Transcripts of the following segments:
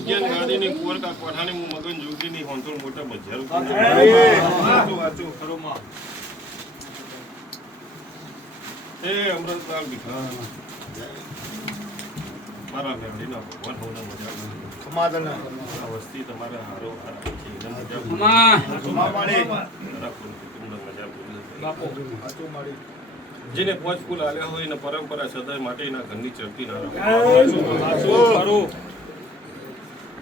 ઉજ્જૈન ગાડીની કુંવર કા કોઠાની મગન જોગીની હોંતોળ મોટા બજાર એ અમૃતલાલ ભીખા મારા મેળીના ભગવાન હોના મજા ખમાદના વસ્તી તમારા હારો હારા છે એકદમ મજા જેને પોચ ફૂલ આલ્યા હોય ને પરંપરા સદાય માટે એના ઘરની ચડતી ના રહે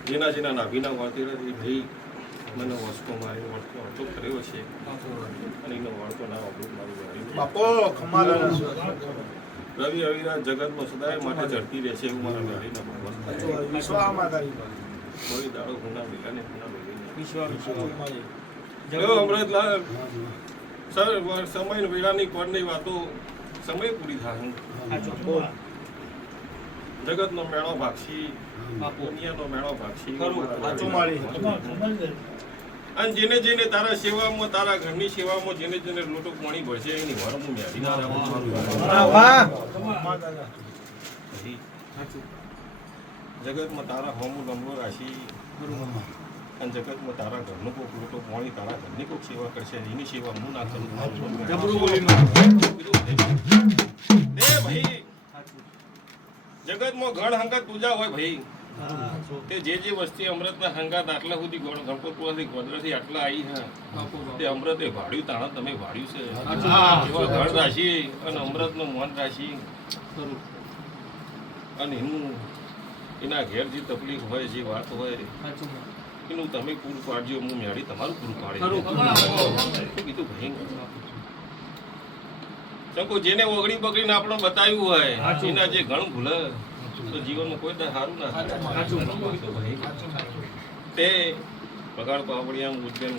જેના જેના નાભીના વાળતી ભાઈ મને વસ્તુ મારી વળતો કર્યો છે અને એનો વળતો ના વાપરું મારું રવિ અવિરા જગતમાં સદાય માટે ચડતી રહેશે એવું મારા ગાડીના ભગવાન કોઈ દાડો ગુના ભેગાને ગુના ભેગી અમૃતલાલ સર સમય વેળાની કોડની વાતો સમય પૂરી થાય જગતનો મેળો ભાગશી દુનિયાનો મેળો ભાગશી અને જેને જેને તારા સેવામાં તારા ઘરની સેવામાં જેને જેને લોટો પાણી ભરશે એની વર હું મેળી ના જગતમાં તારા હોમું લંબો રાશિ અને જગતમાં તારા ઘરનું કોઈક લોટો પાણી તારા ઘરની કોઈક સેવા કરશે એની સેવા હું ના કરું ભાઈ જગતમાં ઘર હંગાત પૂજા હોય ભાઈ તે જે વસ્તી અમૃતના હંગાત આટલા સુધી ગણપતપુરાથી ગોધરાથી આટલા આવી છે તે અમૃતે ભાડ્યું તાણા તમે ભાડ્યું છે એવા ઘર રાશિ અને અમૃતનું મન રાશિ અને એનું એના ઘેર જે તકલીફ હોય જે વાત હોય એનું તમે પૂરું પાડજો હું મેળી તમારું પૂરું પાડી કીધું ભાઈ ચકો જેને ઓગળી પકડીને આપણે બતાવ્યું હોય એના જે ઘણું ભૂલે તો જીવનમાં કોઈ સારું ના થાય તે પગાર પાવડિયા ઉજ્જૈન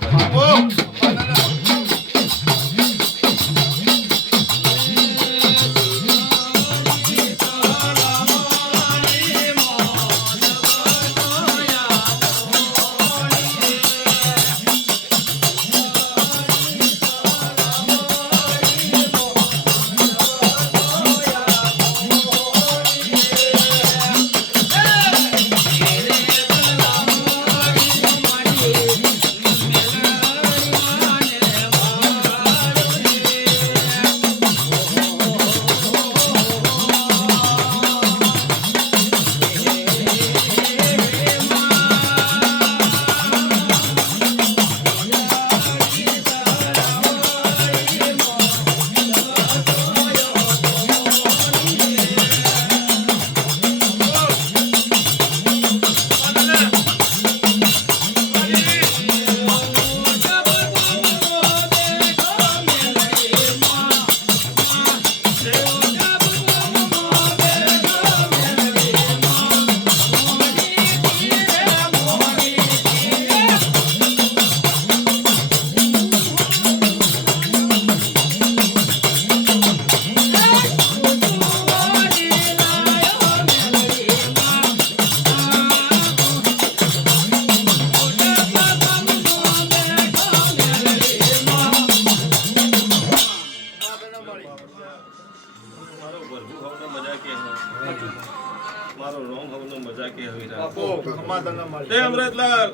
અમૃતલાલ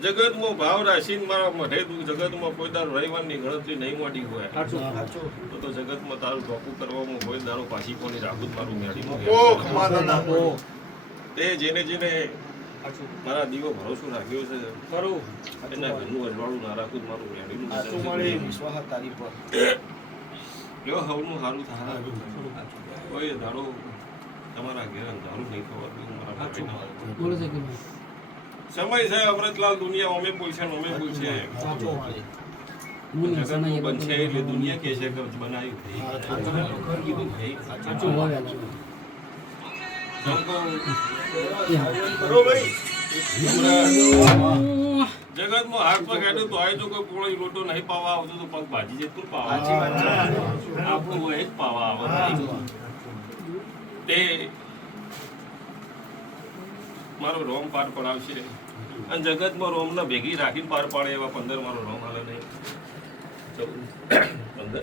જગતમાં ભાવ રાશિ મારા મઢે જગતમાં કોઈ દારો રવિવારની ગણતરી નહીં મોટી હોય તો જગતમાં તારું ટોપું કરવામાં કોઈ દારો પાછી કોની રાખું મારું મેળીનું તે જેને જેને મારા દીવો ભરોસો રાખ્યો છે એના ઘરનું અજવાળું ના રાખું મારું મેળીનું જો હવનું સારું થાય કોઈ દાડો તમારા ઘેર અંધારું નહીં થવાતું સમય છે અમૃતલાલ દુનિયા ઓમે બોલશે ઓમે બોલશે બનશે એટલે દુનિયા કે છે કે બનાવ્યું જગતમાં હાથ પગ હેઠું તો હોય તો કોઈ પોળો લોટો નહીં પાવા આવતો તો પગ ભાજી જતું પાવા આપણું હોય જ પાવા આવે તે મારો રોમ પાર પડાવશે અને જગતમાં રોમને ભેગી રાખીને પાર પાડે એવા 15 મારો રોમ હાલે નહીં 15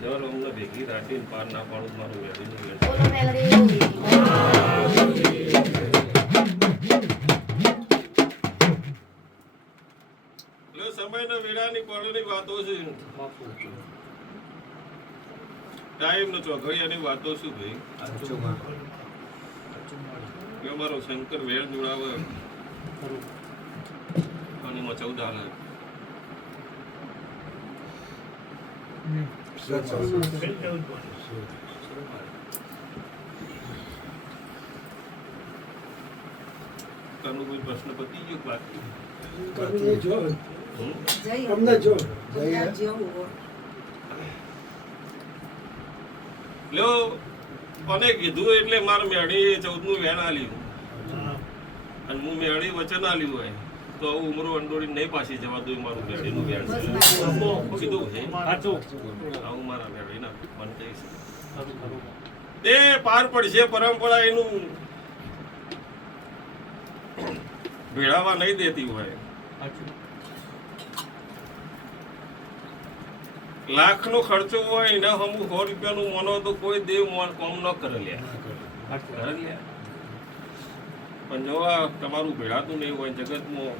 જેવા રોમને ભેગી રાખીને પાર ના પાડું મારું વેડી એટલે સમયના વેળાની પળની વાતો છે, ટાઈમ નો ચોઘડિયાની વાતો શું ભાઈ? કે અમારો શંકર વેળ જોડાવે અને એમાં 14 હાલે. કોઈ પ્રશ્ન પતી ગયો બાકી? લ્યો કોને કીધું એટલે મારે મેળી 14નું વેણ આલ્યું અને હું મેળી વચન આલ્યું હોય તો ઉમરો અંડોળી નહીં પાછી જવા દઉં. મારું મેળીનું વેણ છે કીધું છે આવું મારા મેળીના મન કહીશ તે પાર પડશે. પરંપરા એનું ભેળાવા નહીં દેતી હોય. લાખ નો ખર્ચો હોય એના હમું 100 રૂપિયાનું મોનો તો કોઈ દેવ કોમ ન કરે લ્યા. પણ જો આ તમારું ભેળાતું નહીં હોય જગતમાં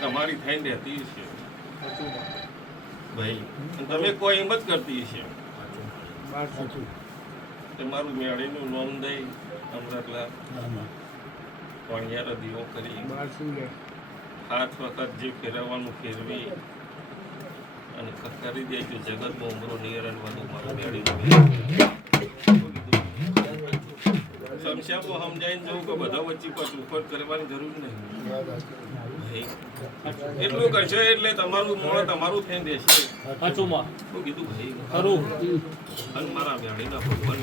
તમારી થઈને રહેતી છે ભાઈ, તમે કોઈ એમ જ કરતી છે. તમારું મેળીનું નામ દઈ અમરતલા પાણીયારા દીવો કરી 7 વખત જે ફેરવવાનું ફેરવી અને કરી દેજો. જગતમાં ઉમરો નિયરણ વધુ મારું મેળીનું સમસ્યા સમજાઈને જવું કે બધા વચ્ચે ઉપર કરવાની જરૂર નહીં. એટલું કરશો એટલે તમારું મોણ તમારું થઈને દેશે. કીધું ભાઈ અને મારા મેળીના ભગવાન